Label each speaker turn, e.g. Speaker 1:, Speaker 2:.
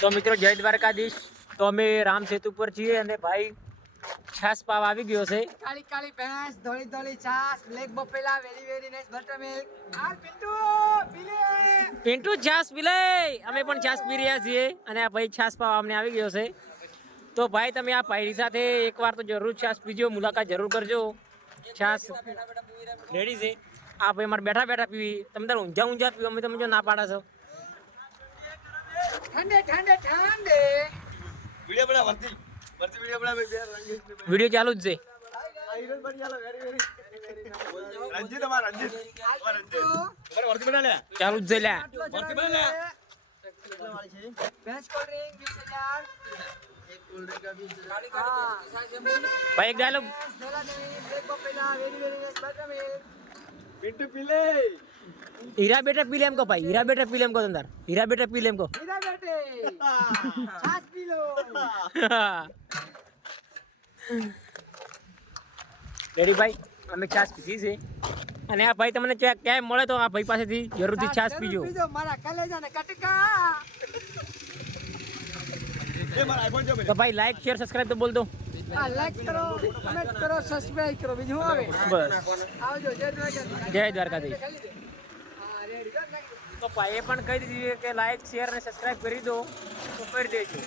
Speaker 1: તો મિત્રો જય દ્વારકાધીશ. તો અમે રામ સેતુ પર છીએ અને ભાઈ છાસ પાવ આવી ગયો છે.
Speaker 2: કાળી કાળી ભેંસ ધોળી ધોળી છાસ black buffalo very very nice buttermilk R Pintu પીલે.
Speaker 1: પિન્ટુ છાસ પી લે. અમે પણ છાસ પી રહ્યા છીએ અને આ ભાઈ છાસ પાવ અમને આવી ગયો છે. તો ભાઈ તમે આ ભાઈ સાથે એકવાર તો જરૂર છાસ પીજો મુલાકાત જરૂર કરજો. છાસ રેડી છે. આ ભાઈ અમારે બેઠા બેઠા પીવી. તમે તાર ઊંઝા ઊંઝા પીવો અમે તમે જો ના પાડા છો.
Speaker 2: ઠંડે ઠંડે ઠંડે.
Speaker 3: વિડિયો બના વર્તી વર્તી વિડિયો બના બે રંજીત
Speaker 1: વિડિયો ચાલુ જ છે.
Speaker 3: આઈરન બની ચાલો વેરી વેરી રંજીત અમાર રંજીત અમાર રંજીત અમાર વર્તી બના લે.
Speaker 1: ચાલુ જ છે લ્યા
Speaker 3: વર્તી બના લે.
Speaker 1: ભાઈ એક ડાયલોગ બેટા પી લે એમ કહો ભાઈ હીરા બેટા પી લે એમ કહો તંદાર હીરા બેટા પી લે એમ કહો.
Speaker 2: હીરા બેટે. છાસ પી
Speaker 1: રેડી ભાઈ અમે છાસ પીધી છે. અને આ ભાઈ તમને ક્યાં ક્યાંય મળે તો આ ભાઈ પાસેથી જરૂરથી છાસ પીજો.
Speaker 2: પીજો મારા કલેજાને કટકા.
Speaker 3: એ માર આઈફોન જો
Speaker 1: તો ભાઈ લાઈક શેર સબસ્ક્રાઇબ તો બોલ દો.
Speaker 2: આ લાઈક કરો કમેન્ટ કરો સબસ્ક્રાઇબ કરો બીજું આવે?
Speaker 1: બસ.
Speaker 2: આવજો જય દ્વારકાધીશ.
Speaker 1: જય. તો ભાઈએ પણ કહી દીધી કે લાઈક શેર અને સબસ્ક્રાઇબ કરી દો. તો કરી દેજો.